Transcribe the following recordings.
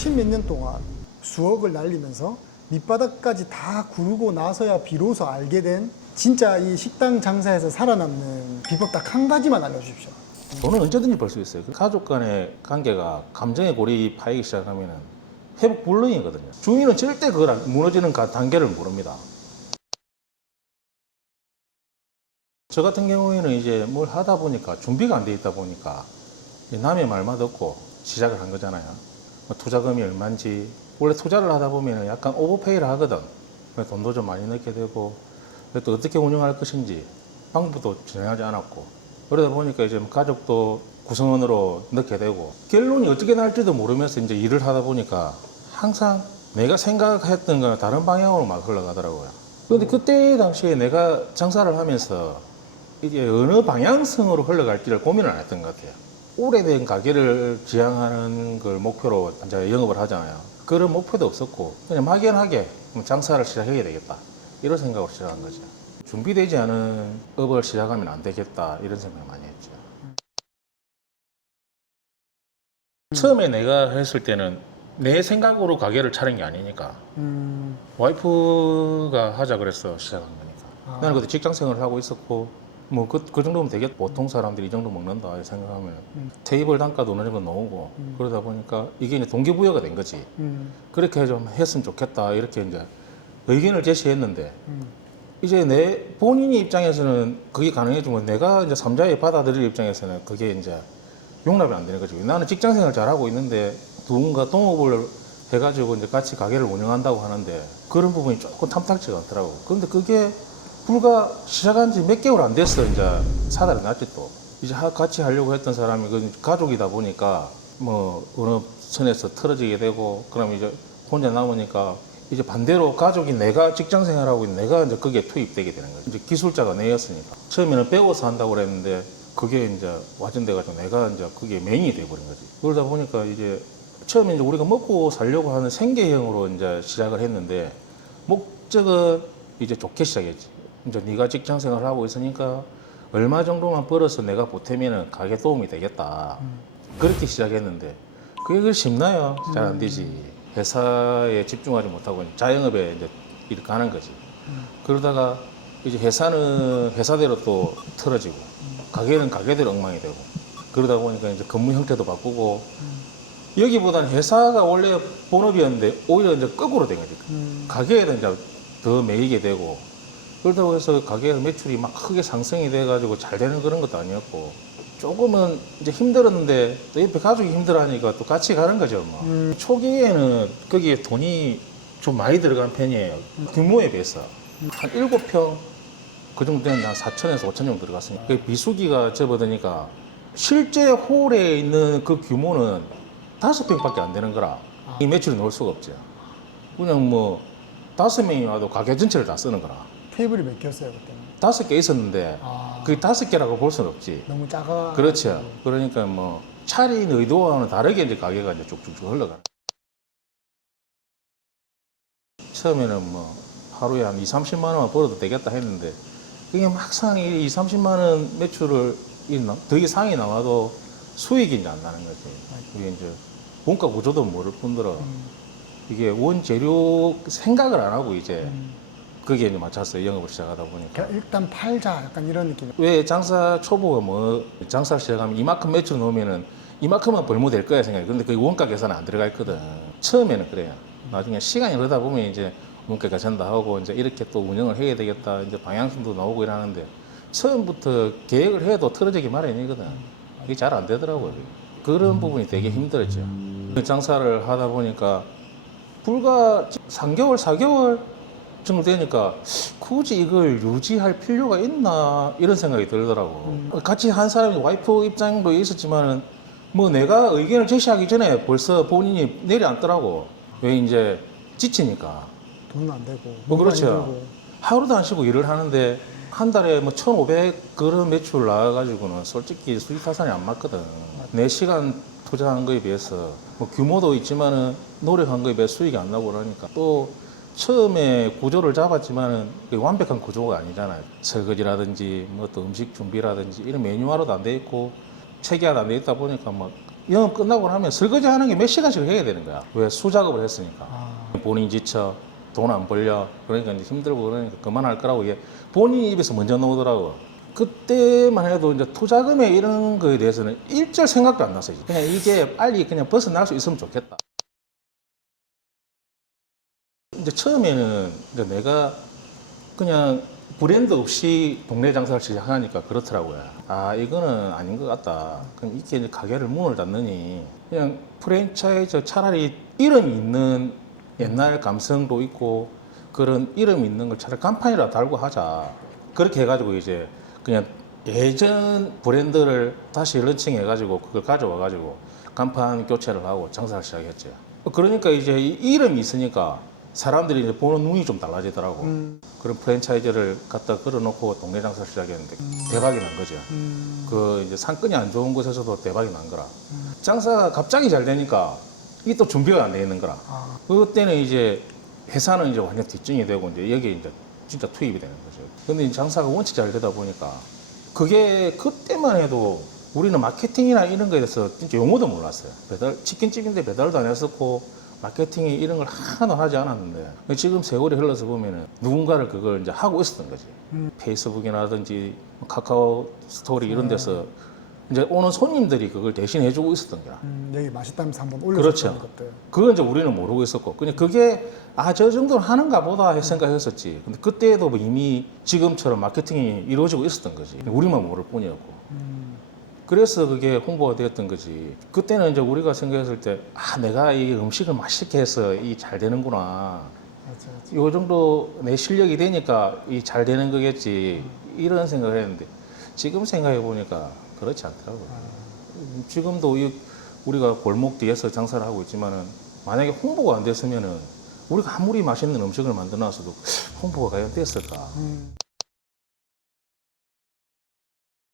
십몇 년 동안 수억을 날리면서 밑바닥까지 다 구르고 나서야 비로소 알게 된 진짜 이 식당 장사에서 살아남는 비법 딱 한 가지만 알려주십시오. 돈은 언제든지 벌 수 있어요. 가족 간의 관계가 감정의 고리파이기 시작하면 회복 불능이거든요. 주인은 절대 그걸 무너지는 단계를 모릅니다. 저 같은 경우에는 이제 뭘 하다 보니까 준비가 안 돼 있다 보니까 남의 말만 듣고 시작을 한 거잖아요. 투자금이 얼마인지 원래 투자를 하다 보면 약간 오버페이를 하거든. 돈도 좀 많이 넣게 되고 또 어떻게 운영할 것인지 방법도 진행하지 않았고 그러다 보니까 이제 가족도 구성원으로 넣게 되고 결론이 어떻게 날지도 모르면서 이제 일을 하다 보니까 항상 내가 생각했던 거랑 다른 방향으로 막 흘러가더라고요. 그런데 그때 당시에 내가 장사를 하면서 이게 어느 방향성으로 흘러갈지를 고민을 안 했던 것 같아요. 오래된 가게를 지향하는 걸 목표로 이제 영업을 하잖아요. 그런 목표도 없었고 그냥 막연하게 장사를 시작해야 되겠다 이런 생각으로 시작한 거죠. 준비되지 않은 업을 시작하면 안 되겠다 이런 생각을 많이 했죠. 처음에 내가 했을 때는 내 생각으로 가게를 차린 게 아니니까 와이프가 하자 그래서 시작한 거니까. 나는 그때 직장 생활을 하고 있었고 뭐 그 정도면 되겠다. 보통 사람들이 이 정도 먹는다 이렇게 생각하면 테이블 단가도 어느 정도 나오고 그러다 보니까 이게 이제 동기부여가 된 거지. 그렇게 좀 했으면 좋겠다 이렇게 이제 의견을 제시했는데 이제 내 본인이 입장에서는 그게 가능해지면 내가 이제 삼자에 받아들일 입장에서는 그게 이제 용납이 안 되는 거죠. 나는 직장 생활 잘하고 있는데 누군가 동업을 해가지고 이제 같이 가게를 운영한다고 하는데 그런 부분이 조금 탐탁지가 않더라고. 그런데 그게 불과 시작한 지 몇 개월 안 됐어. 이제 사달이 났지 또. 이제 같이 하려고 했던 사람이 그 가족이다 보니까 뭐 어느 선에서 틀어지게 되고 그럼 이제 혼자 남으니까 이제 반대로 가족이 내가 직장 생활하고 있는 내가 이제 거기에 투입되게 되는 거죠. 이제 기술자가 내였으니까. 처음에는 배워서 한다고 그랬는데 그게 이제 와전돼가지고 내가 이제 그게 메인이 돼버린 거지. 그러다 보니까 이제 처음에 이제 우리가 먹고 살려고 하는 생계형으로 이제 시작을 했는데 목적은 이제 좋게 시작했지. 이제 네가 직장 생활을 하고 있으니까 얼마 정도만 벌어서 내가 보태면은 가게 도움이 되겠다. 그렇게 시작했는데 그게 쉽나요? 잘 안 되지. 회사에 집중하지 못하고 자영업에 이제 이렇게 가는 거지. 그러다가 이제 회사는 회사대로 또 틀어지고 가게는 가게대로 엉망이 되고 그러다 보니까 이제 근무 형태도 바꾸고 여기보다는 회사가 원래 본업이었는데 오히려 이제 거꾸로 된 거지. 가게에는 이제 더 매이게 되고 그렇다고 해서 가게 매출이 막 크게 상승이 돼가지고 잘 되는 그런 것도 아니었고 조금은 이제 힘들었는데 또 옆에 가족이 힘들어하니까 또 같이 가는 거죠. 뭐. 초기에는 거기에 돈이 좀 많이 들어간 편이에요. 규모에 비해서 한 7평 그 정도 되는 한 4천에서 5천 정도 들어갔으니까 그 비수기가 접어드니까 실제 홀에 있는 그 규모는 5평밖에 안 되는 거라 이 매출이 나올 수가 없죠. 그냥 뭐 5명이 와도 가게 전체를 다 쓰는 거라. 테이블이 몇 개였어요 그때는? 5개 있었는데 그게 5개라고 볼 수는 없지. 너무 작아. 그렇죠. 그러니까 뭐 차린 의도와는 다르게 이제 가게가 이제 쭉쭉쭉 흘러가. 처음에는 뭐 하루에 한 2, 30만 원만 벌어도 되겠다 했는데 그게 막상 2, 30만 원 매출을 더 이상이 나와도 수익이 이제 안 나는 거지. 이게 이제 원가 구조도 모를 뿐더러 이게 원재료 생각을 안 하고 이제 거기에 이제 맞춰서 영업을 시작하다 보니까. 그러니까 일단 팔자 약간 이런 느낌. 왜 장사 초보가 뭐 장사 시작하면 이만큼 매출 넣으면은 이만큼만 벌면 될 거야 생각해. 근데 그게 원가 계산은 안 들어가 있거든. 처음에는 그래요. 나중에 시간이 흐르다 보면 이제 원가 계산도 하고 이제 이렇게 또 운영을 해야 되겠다. 이제 방향성도 나오고 이러는데 처음부터 계획을 해도 틀어지기 마련이거든. 이게 잘 안 되더라고요. 그런 부분이 되게 힘들었죠. 장사를 하다 보니까 불과 3개월, 4개월 정도 되니까 굳이 이걸 유지할 필요가 있나 이런 생각이 들더라고. 같이 한 사람이 와이프 입장도 있었지만은 뭐 내가 의견을 제시하기 전에 벌써 본인이 내려앉더라고. 왜 이제 지치니까. 돈은 안 되고. 뭐 그렇죠. 들고. 하루도 안 쉬고 일을 하는데 한 달에 뭐 1,500 그런 매출 나와가지고는 솔직히 수익 타산이 안 맞거든. 내 시간 투자한 거에 비해서 뭐 규모도 있지만은 노력한 거에 비해 수익이 안 나고 그러니까 또 처음에 구조를 잡았지만은 완벽한 구조가 아니잖아요. 설거지라든지 뭐 또 음식 준비라든지 이런 메뉴화로도 안 돼 있고 체계화도 안 돼 있다 보니까 막 영업 끝나고 나면 설거지 하는 게 몇 시간씩 해야 되는 거야. 왜? 수작업을 했으니까. 아. 본인 지쳐, 돈 안 벌려. 그러니까 이제 힘들고 그러니까 그만할 거라고 이게 본인이 입에서 먼저 나오더라고. 그때만 해도 이제 투자금에 이런 거에 대해서는 일절 생각도 안 났어요. 그냥 이게 빨리 그냥 벗어날 수 있으면 좋겠다. 이제 처음에는 이제 내가 그냥 브랜드 없이 동네 장사를 시작하니까 그렇더라고요. 아, 이거는 아닌 것 같다. 그럼 이렇게 이제 가게를 문을 닫느니 그냥 프랜차이즈 차라리 이름 있는 옛날 감성도 있고 그런 이름 있는 걸 차라리 간판이라도 달고 하자. 그렇게 해가지고 이제 그냥 예전 브랜드를 다시 런칭해가지고 그걸 가져와가지고 간판 교체를 하고 장사를 시작했죠. 그러니까 이제 이 이름이 있으니까 사람들이 이제 보는 눈이 좀 달라지더라고. 그런 프랜차이즈를 갖다 걸어놓고 동네 장사를 시작했는데 대박이 난 거죠. 그 이제 상권이 안 좋은 곳에서도 대박이 난 거라. 장사가 갑자기 잘 되니까 이게 또 준비가 안 돼 있는 거라. 그때는 이제 회사는 이제 완전 뒷전이 되고 이제 여기에 이제 진짜 투입이 되는 거죠. 근데 이제 장사가 원체 잘 되다 보니까 그게 그때만 해도 우리는 마케팅이나 이런 거에 대해서 진짜 용어도 몰랐어요. 치킨집인데 배달도 안 했었고 마케팅이 이런 걸 하나도 하지 않았는데 지금 세월이 흘러서 보면은 누군가를 그걸 이제 하고 있었던 거지. 페이스북이라든지 카카오 스토리 이런 데서 이제 오는 손님들이 그걸 대신 해주고 있었던 거야. 여기 맛있다면서 한번 올려줬다는 그렇죠. 것들. 그건 이제 우리는 모르고 있었고 그냥 그게 아, 저 정도는 하는가 보다 생각했었지. 근데 그때도 뭐 이미 지금처럼 마케팅이 이루어지고 있었던 거지. 우리만 모를 뿐이었고. 그래서 그게 홍보가 되었던 거지. 그때는 이제 우리가 생각했을 때, 아, 내가 이 음식을 맛있게 해서 이 잘 되는구나. 맞아. 요 정도 내 실력이 되니까 이 잘 되는 거겠지. 이런 생각을 했는데, 지금 생각해 보니까 그렇지 않더라고요. 지금도 우리가 골목 뒤에서 장사를 하고 있지만은, 만약에 홍보가 안 됐으면은, 우리가 아무리 맛있는 음식을 만들어 놨어도 홍보가 과연 됐을까?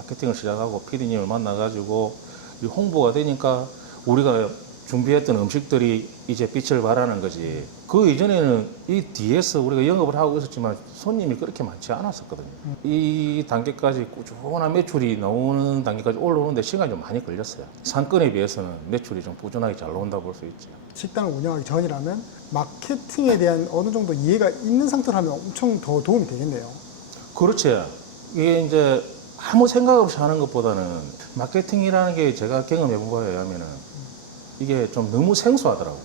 마케팅을 시작하고 PD님을 만나가지고 이 홍보가 되니까 우리가 준비했던 음식들이 이제 빛을 발하는 거지. 그 이전에는 이 뒤에서 우리가 영업을 하고 있었지만 손님이 그렇게 많지 않았었거든요. 이 단계까지 꾸준한 매출이 나오는 단계까지 올라오는데 시간이 좀 많이 걸렸어요. 상권에 비해서는 매출이 좀 꾸준하게 잘 나온다고 볼 수 있죠. 식당을 운영하기 전이라면 마케팅에 대한 어느 정도 이해가 있는 상태로 하면 엄청 더 도움이 되겠네요. 그렇지. 이게 이제 아무 생각 없이 하는 것보다는 마케팅이라는 게 제가 경험해 본 거에 의하면은 이게 좀 너무 생소하더라고.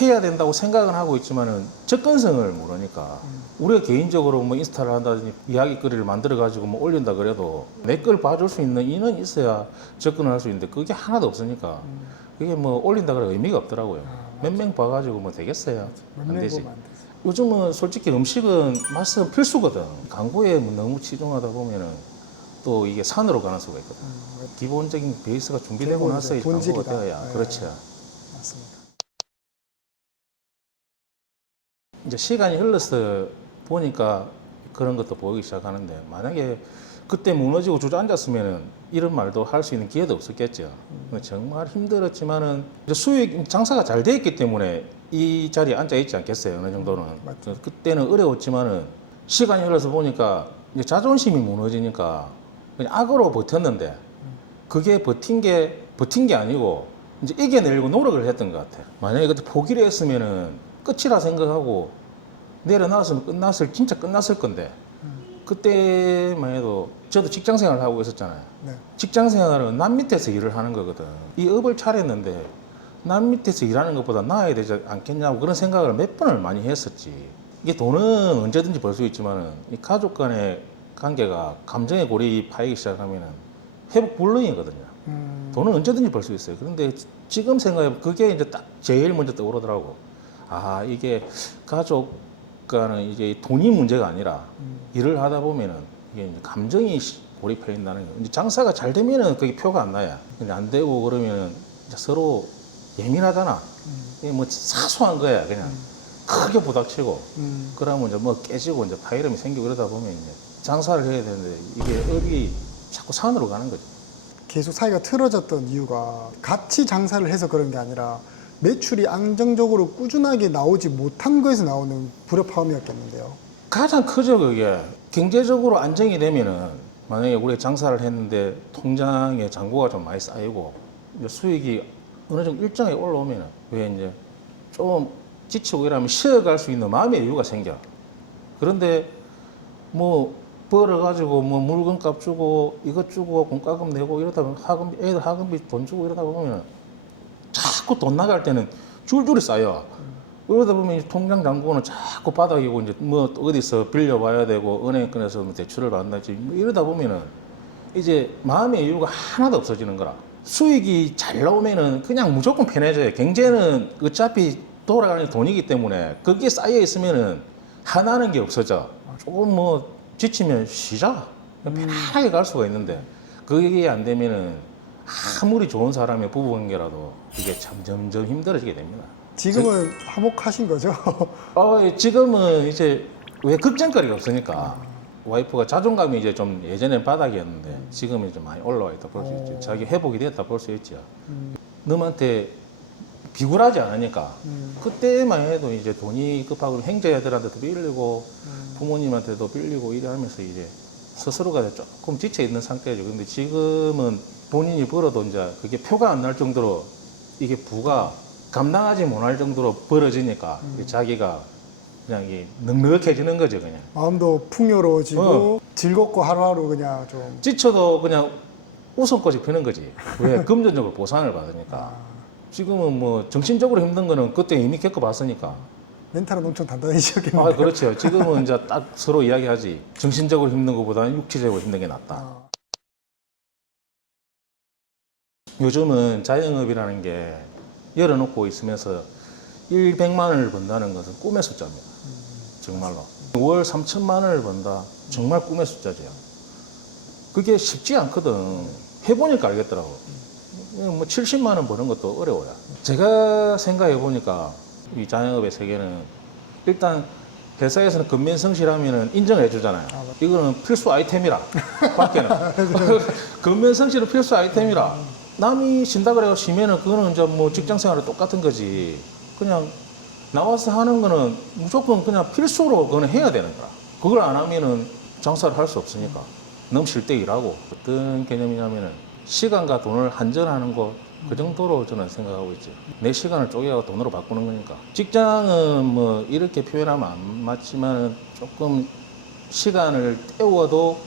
해야 된다고 생각은 하고 있지만은 접근성을 모르니까 우리가 개인적으로 뭐 인스타를 한다든지 이야기거리를 만들어 가지고 뭐 올린다 그래도 내 걸 봐줄 수 있는 인원이 있어야 접근을 할 수 있는데 그게 하나도 없으니까 그게 뭐 올린다 그래 의미가 없더라고요. 몇 명 봐가지고 뭐 되겠어요? 안 되지. 보면 안 되지. 요즘은 솔직히 음식은 맛은 필수거든. 광고에 뭐 너무 치중하다 보면은 또 이게 산으로 가는 수가 있거든. 기본적인 베이스가 준비되고 나서 이 광고가 본질이다. 되어야. 네. 그렇죠. 맞습니다. 이제 시간이 흘러서 보니까 그런 것도 보이기 시작하는데 만약에 그때 무너지고 주저앉았으면은 이런 말도 할 수 있는 기회도 없었겠죠. 정말 힘들었지만은 이제 수익 장사가 잘 돼 있기 때문에 이 자리에 앉아 있지 않겠어요. 어느 정도는. 맞죠. 그때는 어려웠지만은 시간이 흘러서 보니까 이제 자존심이 무너지니까 그냥 악으로 버텼는데 그게 버틴 게 아니고 이제 이겨내려고 노력을 했던 것 같아요. 만약에 그때 포기를 했으면은 끝이라 생각하고 내려놨으면 진짜 끝났을 건데 그때만 해도 저도 직장 생활을 하고 있었잖아요. 네. 직장 생활은 남 밑에서 일을 하는 거거든. 이 업을 차렸는데 남 밑에서 일하는 것보다 나아야 되지 않겠냐고 그런 생각을 몇 번을 많이 했었지. 이게 돈은 언제든지 벌 수 있지만은 이 가족 간의 관계가 감정의 고리파이기 시작하면은 회복 불능이거든요. 돈은 언제든지 벌 수 있어요. 그런데 지금 생각해 그게 이제 딱 제일 먼저 떠오르더라고. 아, 이게 가족 간은 이제 돈이 문제가 아니라 일을 하다 보면은 이게 이제 감정이 고립해 있다는 거. 이제 장사가 잘 되면은 그게 표가 안 나야. 근데 안 되고 그러면은 이제 서로 예민하잖아. 이게 뭐 사소한 거야, 그냥. 크게 부닥치고. 그러면 이제 뭐 깨지고 이제 파이름이 생기고 그러다 보면 이제 장사를 해야 되는데 이게 업이 자꾸 산으로 가는 거지. 계속 사이가 틀어졌던 이유가 같이 장사를 해서 그런 게 아니라 매출이 안정적으로 꾸준하게 나오지 못한 거에서 나오는 불협화음이었겠는데요. 가장 크죠, 그게. 경제적으로 안정이 되면은 만약에 우리가 장사를 했는데 통장에 잔고가 좀 많이 쌓이고 이제 수익이 어느 정도 일정에 올라오면 왜 이제 좀 지치고 이러면 쉬어갈 수 있는 마음의 여유가 생겨. 그런데 뭐 벌어가지고 뭐 물건값 주고 이것 주고 공과금 내고 이러다 보면 애들 학원비 돈 주고 이러다 보면 자꾸 돈 나갈 때는 줄줄이 쌓여. 그러다 보면 이제 통장 잔고는 자꾸 바닥이고 이제 뭐 어디서 빌려봐야 되고 은행 꺼내서 뭐 대출을 받는다지 뭐 이러다 보면은 이제 마음의 여유가 하나도 없어지는 거라. 수익이 잘 나오면은 그냥 무조건 편해져요. 경제는 어차피 돌아가는 돈이기 때문에 거기에 쌓여 있으면은 하나는 게 없어져. 조금 뭐 지치면 쉬자. 편하게 갈 수가 있는데 그게 안 되면은 아무리 좋은 사람의 부부관계라도 이게 참 점점 힘들어지게 됩니다. 지금은 화목하신 거죠? 지금은 이제 왜 걱정거리가 없으니까 와이프가 자존감이 이제 좀 예전엔 바닥이었는데 지금은 이제 많이 올라와 있다 볼 수 있지. 자기 회복이 됐다 볼 수 있죠. 너한테 비굴하지 않으니까 그때만 해도 이제 돈이 급하고 행자애들한테도 빌리고 부모님한테도 빌리고 이래 하면서 이제 스스로가 조금 지쳐 있는 상태죠. 근데 지금은 본인이 벌어도 이제 그게 표가 안 날 정도로 이게 부가 감당하지 못할 정도로 벌어지니까 자기가 그냥 이게 넉넉해지는 거죠, 그냥. 마음도 풍요로워지고 즐겁고 하루하루 그냥 좀 지쳐도 그냥 웃음꽃이 피는 거지. 왜? 금전적으로 보상을 받으니까. 지금은 뭐 정신적으로 힘든 거는 그때 이미 겪어봤으니까. 멘탈은 엄청 단단해지셨겠네요. 그렇죠. 지금은 이제 딱 서로 이야기하지. 정신적으로 힘든 것보다는 육체적으로 힘든 게 낫다. 요즘은 자영업이라는 게 열어놓고 있으면서 100만 원을 번다는 것은 꿈의 숫자입니다. 정말로. 월 3천만 원을 번다. 정말 꿈의 숫자죠. 그게 쉽지 않거든. 해보니까 알겠더라고. 뭐 70만 원 버는 것도 어려워요. 제가 생각해 보니까 이 자영업의 세계는 일단 회사에서는 근면성실하면 인정해 주잖아요. 이거는 필수 아이템이라. 밖에는. 근면성실은 필수 아이템이라. 남이 쉰다 그래서 쉬면은 그거는 이제 뭐 직장 생활이 똑같은 거지. 그냥 나와서 하는 거는 무조건 그냥 필수로 그거는 해야 되는 거야. 그걸 안 하면은 장사를 할 수 없으니까. 너무 쉴 때 일하고. 어떤 개념이냐면은 시간과 돈을 한전하는 거 그 정도로 저는 생각하고 있죠. 내 시간을 쪼개고 돈으로 바꾸는 거니까. 직장은 뭐 이렇게 표현하면 안 맞지만 조금 시간을 때워도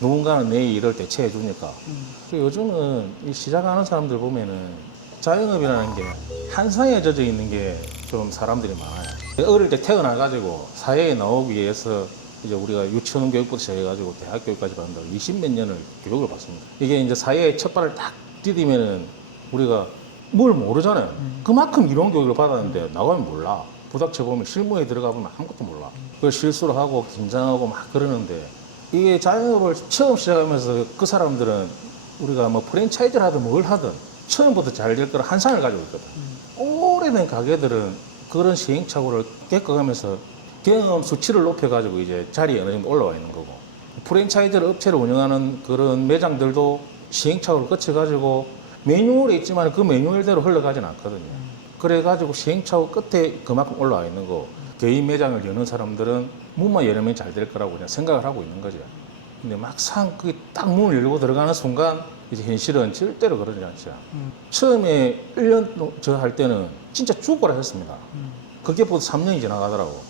누군가는 내 일을 대체해 주니까. 요즘은 이 시작하는 사람들 보면은 자영업이라는 게 한상에 젖어 있는 게 좀 사람들이 많아요. 어릴 때 태어나가지고 사회에 나오기 위해서 이제 우리가 유치원 교육부터 시작해가지고 대학 교육까지 받는다고 20몇 년을 교육을 받습니다. 이게 이제 사회에 첫 발을 딱 디디면은 우리가 뭘 모르잖아요. 그만큼 이론 교육을 받았는데 나가면 몰라. 부닥쳐보면 실무에 들어가 보면 아무것도 몰라. 그걸 실수를 하고 긴장하고 막 그러는데 이게 자영업을 처음 시작하면서 그 사람들은 우리가 뭐 프랜차이즈를 하든 뭘 하든 처음부터 잘 될 거라 한상을 가지고 있거든. 오래된 가게들은 그런 시행착오를 겪어가면서 경험 수치를 높여가지고 이제 자리에 어느 정도 올라와 있는 거고. 프랜차이즈를 업체를 운영하는 그런 매장들도 시행착오를 거쳐가지고 매뉴얼에 있지만 그 매뉴얼대로 흘러가진 않거든요. 그래가지고 시행착오 끝에 그만큼 올라와 있는 거. 개인 매장을 여는 사람들은 문만 열면 잘 될 거라고 그냥 생각을 하고 있는 거죠. 근데 막상 그게 딱 문을 열고 들어가는 순간 이제 현실은 절대로 그러지 않죠. 처음에 1년 저 할 때는 진짜 죽어라 했습니다. 그게 보다 3년이 지나가더라고.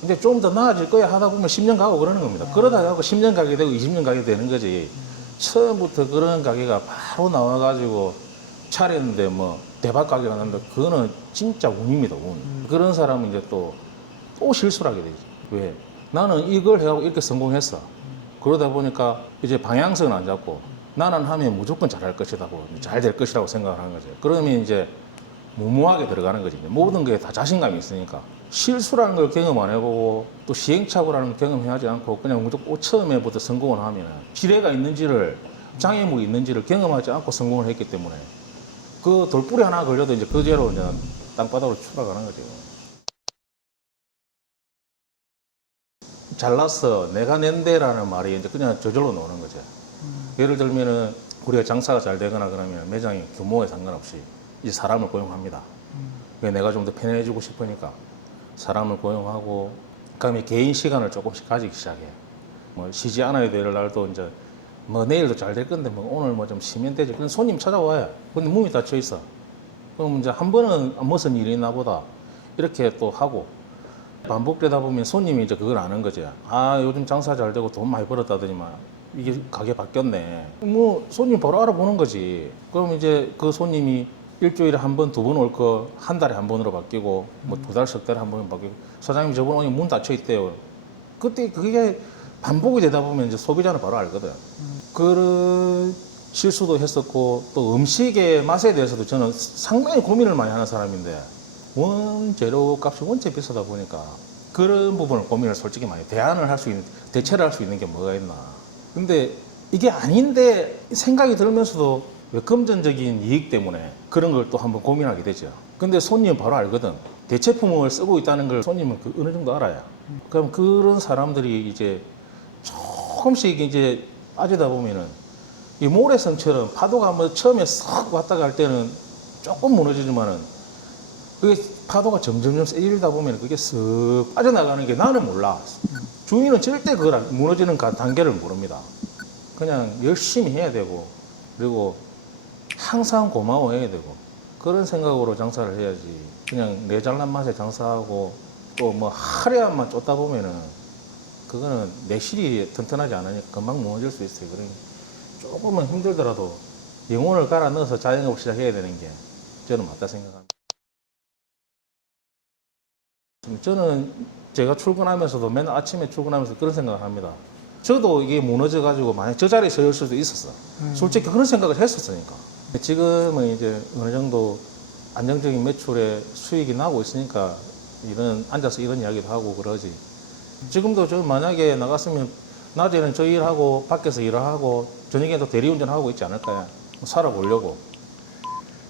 근데 좀 더 나아질 거야 하다 보면 10년 가고 그러는 겁니다. 그러다가 10년 가게 되고 20년 가게 되는 거지. 처음부터 그런 가게가 바로 나와가지고 차렸는데 뭐 대박 가게가 났는데 그거는 진짜 운입니다, 운. 그런 사람은 이제 또 실수를 하게 되지. 왜? 나는 이걸 해가고 이렇게 성공했어. 그러다 보니까 이제 방향성은 안 잡고 나는 하면 무조건 잘할 것이라고, 잘 될 것이라고 생각을 하는 거죠. 그러면 이제 무모하게 들어가는 거지. 모든 게 다 자신감이 있으니까. 실수라는 걸 경험 안 해보고 또 시행착오라는 걸 경험하지 않고 그냥 무조건 처음에부터 성공을 하면 지뢰가 있는지를, 장애물이 있는지를 경험하지 않고 성공을 했기 때문에 그 돌뿌리 하나 걸려도 이제 그대로 이제 땅바닥으로 추락하는 거죠. 잘났어, 내가 낸대라는 말이 이제 그냥 저절로 나오는 거죠. 예를 들면은 우리가 장사가 잘 되거나 그러면 매장의 규모에 상관없이 이제 사람을 고용합니다. 내가 좀 더 편해지고 싶으니까 사람을 고용하고, 그다음에 개인 시간을 조금씩 가지기 시작해. 뭐 쉬지 않아야 될 날도 이제 뭐 내일도 잘 될 건데 뭐 오늘 뭐 좀 쉬면 되지. 그런 손님 찾아와요. 근데 몸이 다쳐 있어. 그럼 이제 한 번은 무슨 일이 있나 보다 이렇게 또 하고 반복되다 보면 손님이 이제 그걸 아는 거지. 아 요즘 장사 잘 되고 돈 많이 벌었다더니만 이게 가게 바뀌었네. 뭐 손님 바로 알아보는 거지. 그럼 이제 그 손님이 일주일에 한 번, 두 번 올 거 한 달에 한 번으로 바뀌고 뭐 두 달, 석 달에 한 번 바뀌고 사장님 저번 오니 문 닫혀 있대요. 그때 그게 반복이 되다 보면 이제 소비자는 바로 알거든. 그런 실수도 했었고 또 음식의 맛에 대해서도 저는 상당히 고민을 많이 하는 사람인데 원재료 값이 원체 비싸다 보니까 그런 부분을 고민을 솔직히 많이 대안을 할 수 있는, 대체를 할 수 있는 게 뭐가 있나. 근데 이게 아닌데 생각이 들면서도 왜 금전적인 이익 때문에 그런 걸 또 한번 고민하게 되죠. 근데 손님은 바로 알거든. 대체품을 쓰고 있다는 걸 손님은 어느 정도 알아요. 그럼 그런 사람들이 이제 조금씩 이제 빠지다 보면은 이 모래성처럼 파도가 뭐 처음에 싹 왔다 갈 때는 조금 무너지지만은 그게 파도가 점점점 세지다 보면 그게 쓱 빠져나가는 게 나는 몰라. 주인은 절대 그걸 무너지는 단계를 모릅니다. 그냥 열심히 해야 되고 그리고 항상 고마워해야 되고 그런 생각으로 장사를 해야지. 그냥 내 잘난 맛에 장사하고 또 뭐 화려함만 쫓다 보면은 그거는 내실이 튼튼하지 않으니까 금방 무너질 수 있어요. 그러니 조금은 힘들더라도 영혼을 갈아 넣어서 자영업을 시작해야 되는 게 저는 맞다 생각합니다. 저는 제가 출근하면서도 맨날 아침에 출근하면서 그런 생각을 합니다. 저도 이게 무너져가지고 만약 저 자리에 서 있을 수도 있었어. 솔직히 그런 생각을 했었으니까. 지금은 이제 어느 정도 안정적인 매출에 수익이 나고 있으니까 앉아서 이런 이야기도 하고 그러지. 지금도 저 만약에 나갔으면 낮에는 저 일하고 밖에서 일을 하고 저녁에도 대리운전 하고 있지 않을까요? 살아보려고.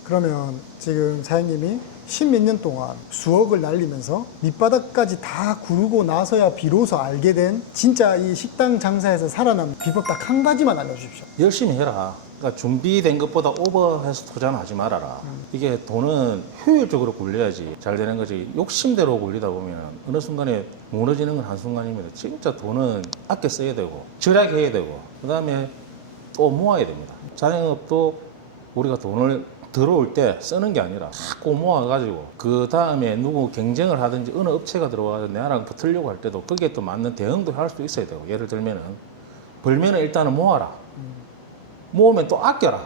그러면 지금 사장님이 10몇 년 동안 수억을 날리면서 밑바닥까지 다 구르고 나서야 비로소 알게 된 진짜 이 식당 장사에서 살아남는 비법 딱 한 가지만 알려주십시오. 열심히 해라. 그러니까 준비된 것보다 오버해서 투자는 하지 말아라. 이게 돈은 효율적으로 굴려야지 잘 되는 거지. 욕심대로 굴리다 보면 어느 순간에 무너지는 건 한순간입니다. 진짜 돈은 아껴 써야 되고 절약해야 되고 그다음에 또 모아야 됩니다. 자영업도 우리가 돈을 들어올 때 쓰는 게 아니라 자꾸 모아가지고 그 다음에 누구 경쟁을 하든지 어느 업체가 들어와서 내랑 붙으려고 할 때도 거기에 또 맞는 대응도 할 수 있어야 되고 예를 들면은 벌면은 일단은 모아라. 모으면 또 아껴라.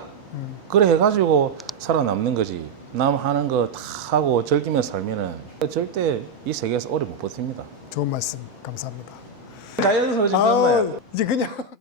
그래 해가지고 살아남는 거지. 남 하는 거 다 하고 즐기면서 살면은 절대 이 세계에서 오래 못 버팁니다. 좋은 말씀 감사합니다. 자연스러워진 건가요? 이제 그냥